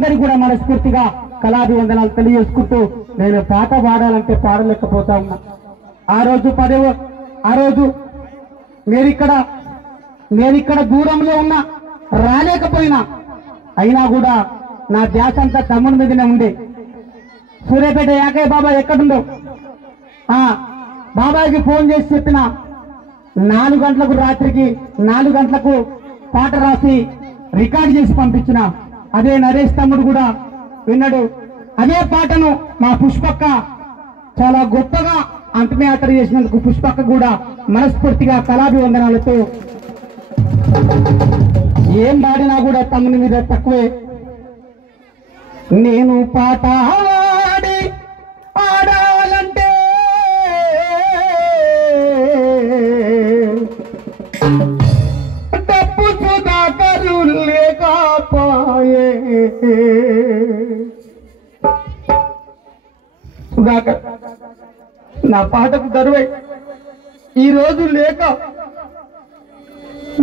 అందరికీ కూడా మనస్ఫూర్తిగా కళాభివందనాలు తెలియజేసుకుంటూ నేను పాట పాడాలంటే పాడలేకపోతా ఉన్నా. ఆ రోజు నేనిక్కడ దూరంలో ఉన్నా, రాలేకపోయినా, అయినా కూడా నా ధ్యాస అంతా తమ్ముడి మీదనే ఉండే. సూర్యాపేట యాకయ్య బాబాయ్ ఎక్కడుందో బాబాయ్కి ఫోన్ చేసి చెప్పిన 4 గంటలకు, రాత్రికి 4 గంటలకు పాట రాసి రికార్డ్ చేసి పంపించిన. అదే నరేష్ తమ్ముడు కూడా విన్నాడు. అదే పాటను మా పుష్పక్క చాలా గొప్పగా అంతమేయాత్ర చేసినందుకు పుష్పక్క కూడా మనస్ఫూర్తిగా కళాభివందనాలతో, ఏం పాడినా కూడా తమ్ముని మీద తక్కువే. నేను పాట ఆడాలంటే డప్పు సుధాకరు లేకపోయే. సుధాకర్ నా పాటకు దరువై ఈ రోజు లేక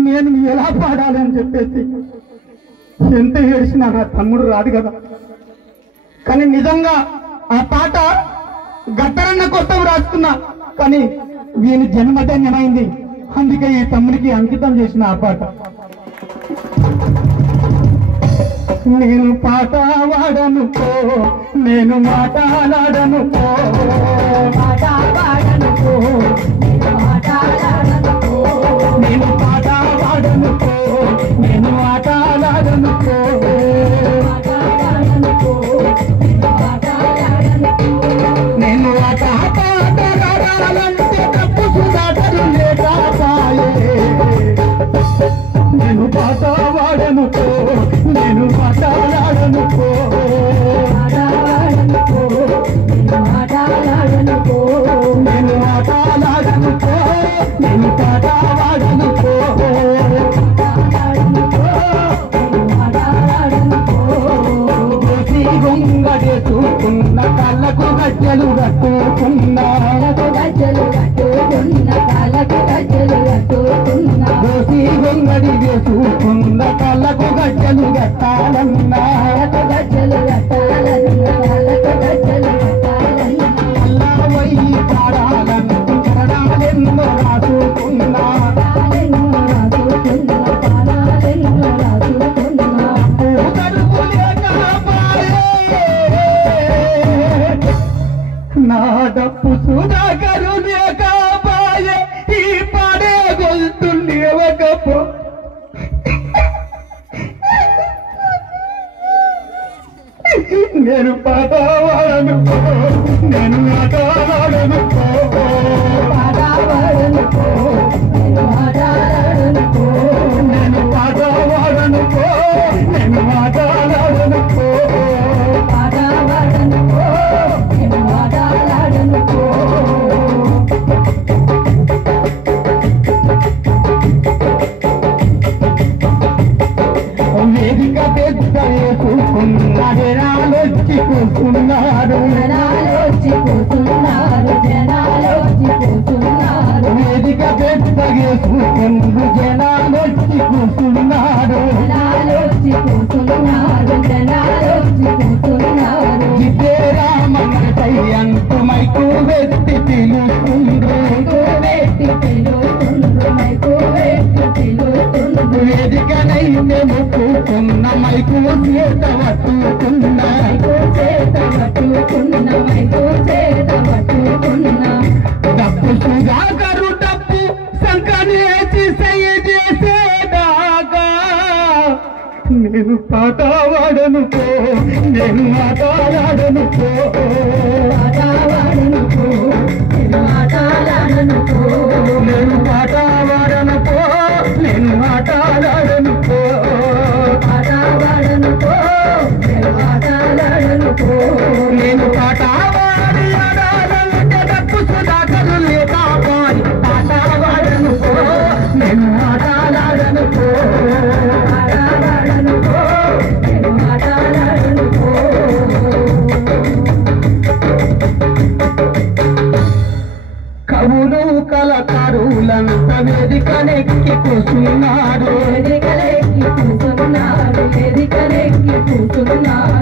నేను ఎలా పాడాలని చెప్పేసి ఎంత ఏడ్చినా నా తమ్ముడు రాదు కదా. కానీ నిజంగా ఆ పాట గద్దరన్న కోసం రాసుకున్నా, కానీ వీని జన్మధన్యమైంది. అందుకే ఈ తమ్ముడికి అంకితం చేసిన ఆ పాట. నేను పాట వాడను పో, నేను మాట్లాడను పో, పాట వాడను పో, నేను పాట వాడను పో, నేను మాట్లాడను పో, నేను పాడాలంటే తప్పు సుధాకరు లేకపోయే. నేను పాట వాడను పో, నేను మాట్లాడను పో, నేను మాట్లాడను పో, నేను పాట వాడను పో. గొంగడే చూస్తున్న కళ్ళకు గజ్జలు కట్టుకున్నా, దోసి గొంగడి చూస్తున్న కళ్ళకు గజ్జలు కట్టాలన్నా, అల్లా వయ్యి పాడాలన్నా చరణాలెన్నో రాసుకున్నా, నా డప్పు సుధాకరు లేకపోయే, ఈ పాడే గొంతు లేవకపో. నేను పాట వాడను పో, నేను మాట్లాడను పో, పాట వాడను పో, నేను మాట్లాడను పో, నేను పాట వాడను పో, నేను మాట్లాడను పో, పాట వాడను పో, నేను మాట్లాడను పో. వేదిక పెద్ద వేసుకున్న జనాలొచ్చి కూర్చున్నారు, వేదిక పెద్ద వేసుకున్న జనాలొచ్చి కూర్చున్నారు, జిద్దే రామన్నై అంటూ మైకు వెట్టి పిలుస్తుండ్రు, వేదికనై మేము కూర్చున్న మైకు చేత పట్టుకున్నా, డప్పు సుధాకరు డప్పు సంకనేసి సయ్య చేసేదాకా నేను పాట వాడను పో, నేను మాట్లాడను పో, పాట వాడను పో, నేను మాట్లాడను పో, నేను పాట వాడను పో, నేను మాట్లాడను పో, పాట వాడను పో, నేను మాట్లాడను పో, నేను పాట వాడి ఆడాలంటే డప్పు సుధాకరు లేకపోయి, పాట వాడను పో, నేను మాట్లాడను పో, పాట వాడను పో, నేను మాట్లాడను పో. కవులు కళాకారులంత వేదికనెక్కి కూర్చున్నారు, వేదికలెక్కి కూర్చున్నారు, వేదికలెక్కి కూర్చున్నారు.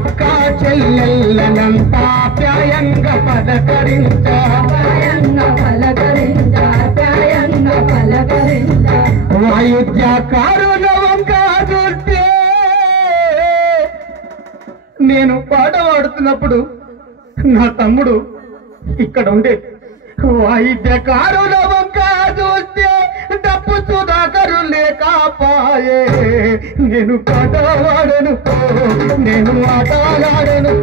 అక్క చెల్లెళ్ళనంతా ప్యాయంగా పలకరించా వాయుద్యకారుల వంక చూస్తే నేను పాట పాడుతున్నప్పుడు నా తమ్ముడు ఇక్కడ ఉండే వాయిద్యకారుల వంక చూస్తే డప్పు సుధాకరు లేకపాయే నేను పాట వాడను నేను ఆటలాడను